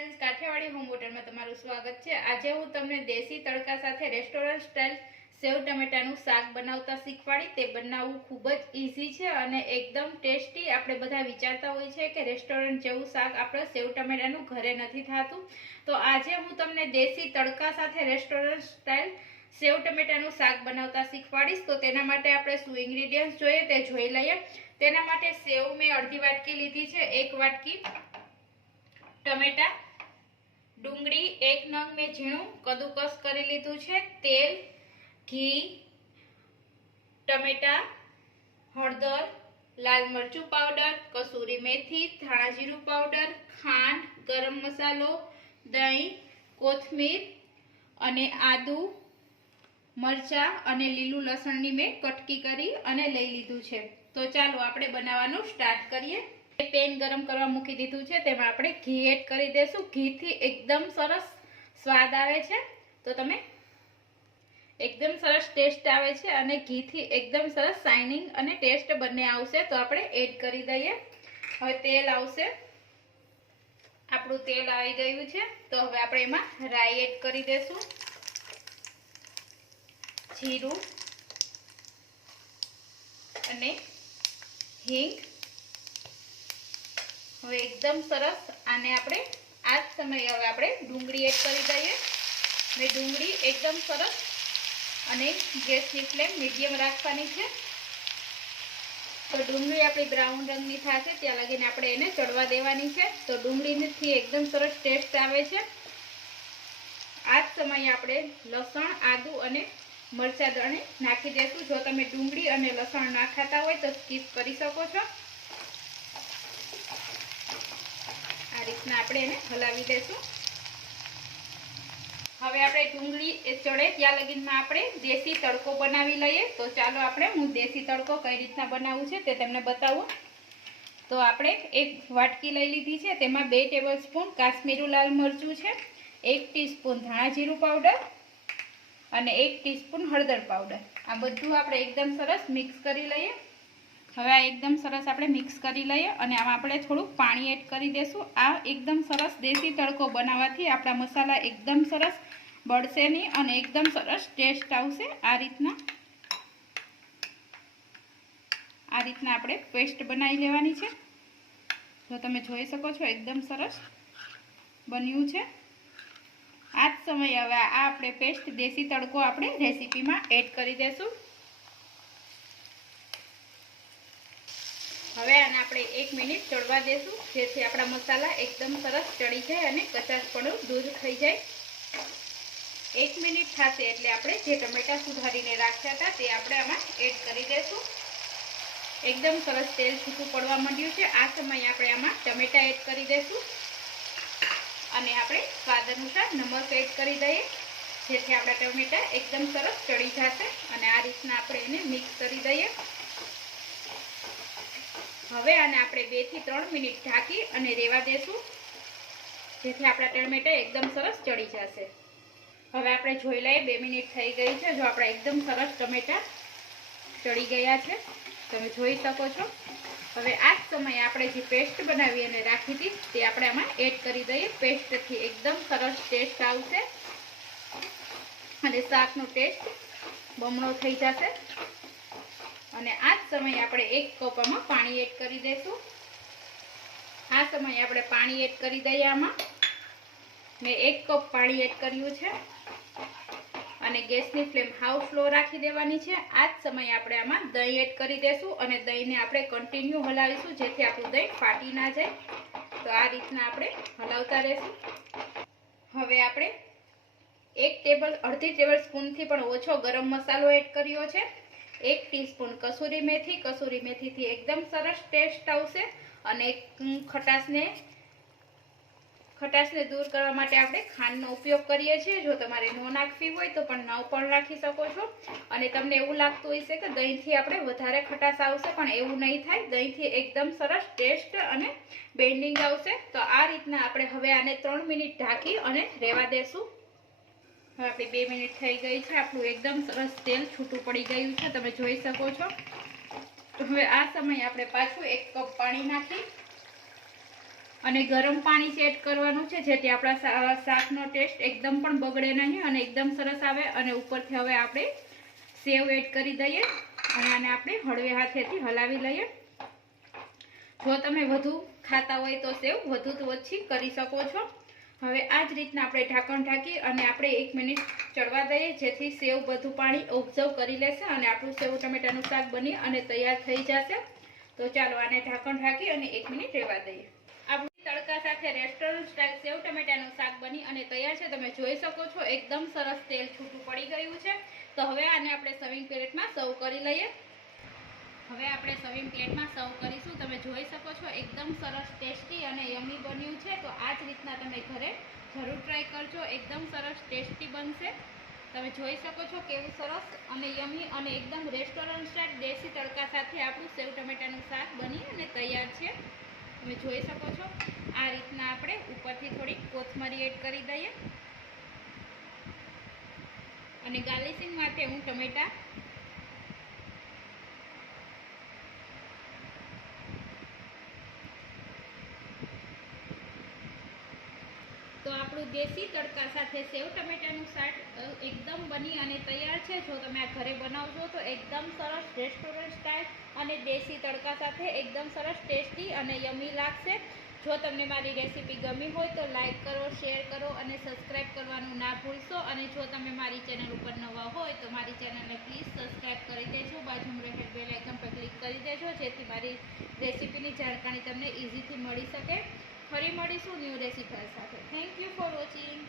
Kathiawadi home હોટલમાં તમારું સ્વાગત છે। આજે હું તમને દેશી તડકા સાથે રેસ્ટોરન્ટ સ્ટાઇલ સેવ ટમેટાનું શાક બનાવતા શીખવાડી। તે બનાવવું ખૂબ જ ઈઝી છે અને એકદમ ટેસ્ટી। આપણે બધા વિચારતા હોય છે કે રેસ્ટોરન્ટ જેવું શાક આપણે સેવ ટમેટાનું ઘરે નથી થતું, તો આજે હું તમને દેશી તડકા સાથે રેસ્ટોરન્ટ સ્ટાઇલ સેવ ટમેટાનું શાક બનાવતા શીખવાડીશ। તો તેના માટે આપણે શું ઇન્ગ્રેડિયન્ટ્સ જોઈએ તે જોઈ લઈએ। તેના માટે સેવ મેં અડધી વાટકી લીધી છે, 1 વાટકી टमेटा, डूंगળી 1 नंग में झीणुं कद्दूकस करी लीधुं छे, तेल, घी, टमेटा, हळदर, लाल मरचुं पाउडर, कसूरी मेथी, धाणा जीरुं पाउडर, खांड, गरम मसालो, दही, कोथमीर अने आदू, मरचा अने लीलू लसणनी में कटकी करी अने लई लीधुं छे। तो चालो आपणे बनाववानुं स्टार्ट करीए। पेन गरम करवा मूकी दीधुं छे, तेमां आपणे घी एड करी देशुं। घी थी एकदम सरस स्वाद आवे छे, तो तमे एकदम सरस टेस्ट आवे छे अने घी थी एकदम सरस शाइनिंग अने टेस्ट बने आवशे। तो आपणे एड करी दઈએ। हवे तेल आवशे, आपणुं तेल आई गयुं छे, तो हवे आपणे एमां राई एड करी देशुं, जीरुं अने हींग। હવે એકદમ સરસ આને આપણે આ જ સમયે હવે આપણે ડુંગળી એડ કરી દઈએ। ને ડુંગળી એકદમ સરસ અને ગેસની ફ્લેમ મીડિયમ રાખવાની છે। તો ડુંગળી આપણી બ્રાઉન રંગની થશે ત્યાં લગીને આપણે એને ચડવા દેવાની છે। તો ડુંગળીથી એકદમ સરસ ટેસ્ટ આવે છે। આ જ સમયે આપણે લસણ, આદુ અને મરચાં દાણે નાખી દઈશું। જો તમે ડુંગળી અને લસણ ના ખાતા હોય તો સ્કીપ કરી શકો છો। આ રીતના આપણે એને હલાવી દેશું। હવે આપણે ડુંગળી ચડે ત્યાં લગીનમાં આપણે દેશી તડકો બનાવી લઈએ। તો ચાલો આપણે હું દેશી તડકો કઈ રીતના બનાવવું છે તે તમને બતાવું। તો આપણે 1 વાટકી લઈ લીધી છે, તેમાં 2 ટેબલસ્પૂન કાશ્મીરી લાલ મરચું છે, 1 ટીસ્પૂન ધાણા જીરું પાવડર અને 1 ટીસ્પૂન હળદર પાવડર। આ બધું આપણે એકદમ સરસ મિક્સ કરી લઈએ। હવે આ એકદમ સરસ આપણે મિક્સ કરી લઈએ અને આમાં આપણે થોડુંક પાણી એડ કરી દેશું। આ એકદમ સરસ દેશી તડકો બનાવવાથી આપણા મસાલા એકદમ સરસ બળશે નહીં અને એકદમ સરસ ટેસ્ટ આવશે। આ રીતના આપણે પેસ્ટ બનાવી લેવાની છે। જો તમે જોઈ શકો છો એકદમ સરસ બન્યું છે। આ જ સમયે હવે આ આપણે પેસ્ટ દેશી તડકો આપણે રેસીપીમાં એડ કરી દેશું। હવે આને આપણે 1 મિનિટ ચડવા દેશું, જેથી આપણા મસાલા એકદમ સરસ ચડી જાય અને કચાશપણું દૂર થઈ જાય। 1 મિનિટ થશે એટલે આપણે જે ટમેટા સુધારીને રાખ્યા હતા તે આપણે આમાં એડ કરી દેશું। એકદમ સરસ તેલ છૂટું પડવા માંડ્યું છે। આ સમયે આપણે આમાં ટમેટા એડ કરી દેશું અને આપણે સ્વાદ અનુસાર નમક એડ કરી દઈએ, જેથી આપણા ટમેટા એકદમ સરસ ચડી જશે। અને આ રીતના આપણે એને મિક્સ કરી દઈએ। હવે આને આપણે 2 થી 3 મિનિટ ઢાંકી અને રેવા દેશું, જેથી આપણા ટમેટા એકદમ સરસ ચડી જશે। હવે આપણે જોઈ લઈએ 2 મિનિટ થઈ ગઈ છે। જો આપણા એકદમ સરસ ટમેટા ચડી ગયા છે, તમે જોઈ શકો છો। હવે આ જ સમયે આપણે જે પેસ્ટ બનાવી અને રાખી હતી તે આપણે આમાં એડ કરી દઈએ। પેસ્ટથી એકદમ સરસ ટેસ્ટ આવશે અને શાકનો ટેસ્ટ બમણો થઈ જશે। અને આ જ સમયે આપણે 1 કપ આમાં પાણી એડ કરી દઈશું। આ સમયે આપણે પાણી એડ કરી દઈએ। આમાં મેં 1 કપ પાણી એડ કર્યું છે અને ગેસની ફ્લેમ હાવ સ્લો રાખી દેવાની છે। આ જ સમયે આપણે આમાં દહીં એડ કરી દઈશું અને દહીંને આપણે કન્ટિન્યુ હલાવીશું, જેથી આપણું દહીં ફાટી ના જાય। તો આ રીતના આપણે હલાવતા રહીશું। હવે આપણે અડધી ટેબલ સ્પૂનથી પણ ઓછો ગરમ મસાલો એડ કર્યો છે, 1 ટીસ્પૂન કસૂરી મેથીથી એકદમ સરસ ટેસ્ટ આવશે અને ખટાશને દૂર કરવા માટે આપણે ખાંડનો ઉપયોગ કરીએ છીએ। જો તમારે ન નાખવી હોય તો પણ ન પણ નાખી શકો છો। અને તમને એવું લાગતું હશે કે દહીંથી આપણે વધારે ખટાશ આવશે, પણ એવું નહીં થાય। દહીંથી એકદમ સરસ ટેસ્ટ અને બેન્ડિંગ આવશે। તો આ રીતના આપણે હવે આને 3 મિનિટ ઢાંકી અને રહેવા દેશું। હવે આપણી 2 મિનિટ થઈ ગઈ છે, આપણું એકદમ સરસ તેલ છૂટું પડી ગયું છે, તમે જોઈ શકો છો। તો હવે આ સમયે આપણે પાછું 1 કપ પાણી નાખી અને આપણે એને ઢાંકી અને 2 મિનિટ સુધી આપણે એને ચડવા દેશું। 2 મિનિટ થઈ ગઈ છે, જો આપણા એકદમ સરસ ટમેટા ચડી ગયા છે, તમે જોઈ શકો છો। હવે આ સમયે આપણે પાછું 1 કપ પાણી નાખી અને આપણે એને ઢાંકી અને 2 મિનિટ સુધી આપણે એને ચડવા દેશું। અને ગરમ પાણી જ એડ કરવાનું છે, જેથી આપણા શાકનો ટેસ્ટ એકદમ પણ બગડે નહીં અને એકદમ સરસ આવે. અને ઉપરથી હવે આપણે સેવ એડ કરી દઈએ અને આને આપણે હળવે હાથેથી હલાવી લઈએ. જો તમે વધુ ખાતા હોય તો સેવ વધુ તો ઓછી કરી શકો છો. હવે આ જ રીતના આપણે ઢાંકણ ઢાંકી અને આપણે 1 મિનિટ ચડવા દઈએ, જેથી સેવ બધું પાણી ઓબ્ઝર્વ કરી લેશે અને આપણું સેવ ટમેટાનું શાક બની અને તૈયાર થઈ જશે. તો ચાલો આને ઢાંકણ ઢાંકી અને 1 મિનિટ રહેવા દઈએ. આપણું તડકા સાથે રેસ્ટોરન્ટ સ્ટાઇલ સેવ ટમેટાનું શાક બની અને તૈયાર છે. તમે જોઈ શકો છો એકદમ સરસ તેલ છૂટું પડી ગયું છે. તો હવે આને આપણે સર્વિંગ પ્લેટમાં સર્વ કરી લઈએ. હવે આપણે સર્વિંગ પ્લેટમાં સર્વ કરીશું. તમે જોઈ શકો છો એકદમ સરસ ટેસ્ટી અને યમી બન્યું છે. તો આ જ રીતના તમે ઘરે જરૂર ટ્રાય કરજો, એકદમ સરસ ટેસ્ટી બનશે. તમે જોઈ શકો છો કેવું સરસ અને યમી અને એકદમ રેસ્ટોરન્ટ સ્ટાઇલ દેશી તડકા સાથે આપણું સેવ ટમેટાનું શાક બની અને તૈયાર છે. તમે જોઈ શકો છો આ રીતના આપણે ઉપરથી થોડી કોથમરી એડ કરી દઈએ અને ગાર્નિશિંગ માટે હું ટમેટા તો આપણું દેશી તડકા સાથે સેવ ટમેટાનું શાક એકદમ બની અને તૈયાર છે. જો તમે આ ઘરે બનાવજો તો એકદમ સરસ રેસ્ટોરન્ટ સ્ટાઇલ અને દેશી તડકા સાથે એકદમ સરસ ટેસ્ટી અને યમી લાગશે. જો તમને મારી રેસીપી ગમી હોય તો લાઈક કરો, શેર કરો અને સબસ્ક્રાઈબ કરવાનું ના ભૂલશો. અને જો તમે મારી ચેનલ ઉપર નવા હોય તો મારી ચેનલને પ્લીઝ સબસ્ક્રાઈબ કરી દેજો. બાજુમાં રહેલ બેલ આઇકન પર ક્લિક કરી દેજો, જેથી મારી રેસીપીની જાણકારી તમને ઇઝીથી મળી શકે. ફરી મળીશું ન્યૂ રેસીપી સાથે. Thank you for watching.